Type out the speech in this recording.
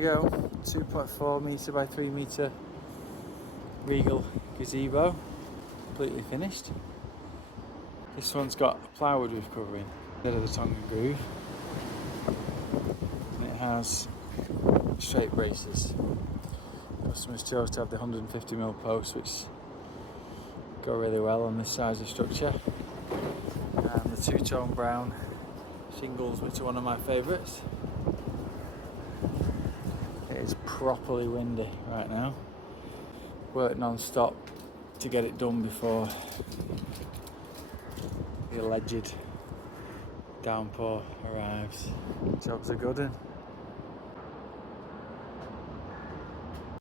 we go, 2.4 metre by 3 metre Regal Gazebo, completely finished. This one's got a plywood roof covering instead of the tongue and groove, and it has straight braces. Customers chose to have the 150mm posts, which go really well on this size of structure, and the two-tone brown shingles, which are one of my favourites. It is properly windy right now. Work non-stop to get it done before the alleged downpour arrives. Jobs are good.